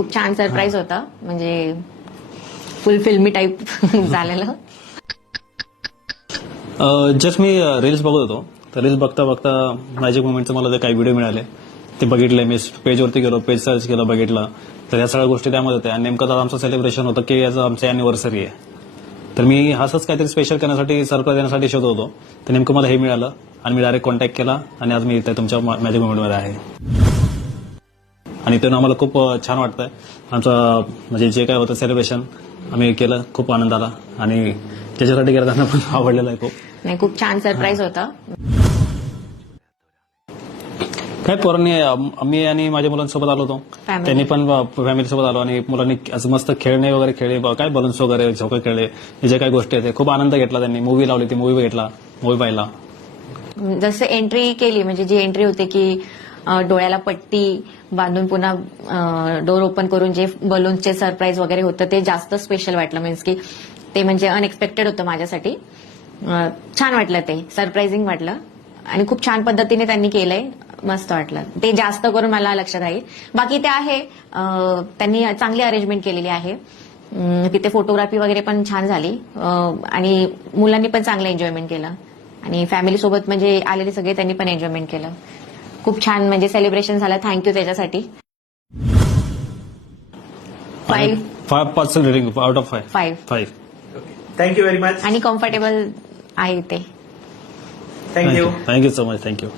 खूप छान सरप्राईज होता, म्हणजे फुल फिल्मी टाईप झालेलं. जस्ट मी रील्स बघत होतो, तर रील्स बघता बघता मॅजिक मोमेंटचे मला जे काही व्हिडिओ मिळाले ते बघितले. मी पेजवरती गेलो, पेज सर्च केलं, बघितलं, तर ह्या सगळ्या गोष्टी त्यामध्ये होत्या. आणि नेमकं आमचं सेलिब्रेशन होतं की याचं आमचं अॅनिव्हर्सरी आहे. तर मी असंच काहीतरी स्पेशल करण्यासाठी, सरप्राईज देण्यासाठी शोधत होतो. तर नेमकं मला हे मिळालं आणि मी डायरेक्ट कॉन्टॅक्ट केला आणि आज मी इथे तुमच्या मॅजिक मोमेंटमध्ये आहे. आणि ते आम्हाला खूप छान वाटतंय. आमचं म्हणजे जे काय होतं सेलिब्रेशन आम्ही केलं, खूप आनंद आला आणि त्याच्यासाठी गेलं त्यांना पण आवडलेलं आहे खूप. नाही, खूप छान सरप्राईज होता. काय पोरांनी मी आणि माझ्या मुलांसोबत आलो होतो. Family. त्यांनी पण फॅमिलीसोबत आलो आणि मुलांनी असं मस्त खेळणे वगैरे खेळले, काय बलून्स वगैरे झोके खेळले, हे जे काही गोष्टी आहेत खूप आनंद घेतला त्यांनी. मूवी लावली, ती मूवी घेतला, मूवी पाहिला. जसं एंट्री केली, म्हणजे जी एंट्री होते की डोळ्याला पट्टी बांधून पुन्हा डोर ओपन करून जे बलूनचे सरप्राईज वगैरे होतं ते जास्त स्पेशल वाटलं. मीन्स की ते म्हणजे अनएक्सपेक्टेड होतं माझ्यासाठी. छान वाटलं, ते सरप्राइझिंग वाटलं आणि खूप छान पद्धतीने त्यांनी केलंय. मस्त वाटलं ते, जास्त करून मला लक्षात राहील. बाकी ते आहे, त्यांनी चांगली अरेंजमेंट केलेली आहे. तिथे फोटोग्राफी वगैरे पण छान झाली आणि मुलांनी पण चांगलं एन्जॉयमेंट केलं आणि फॅमिली सोबत म्हणजे आलेले सगळे त्यांनी पण एन्जॉयमेंट केलं. खूप छान म्हणजे सेलिब्रेशन झालं. थँक्यू त्याच्यासाठी. 5% rating out of 5. Thank you very much. आणि कम्फर्टेबल आहे ते. Thank you. Thank you so much. Thank you.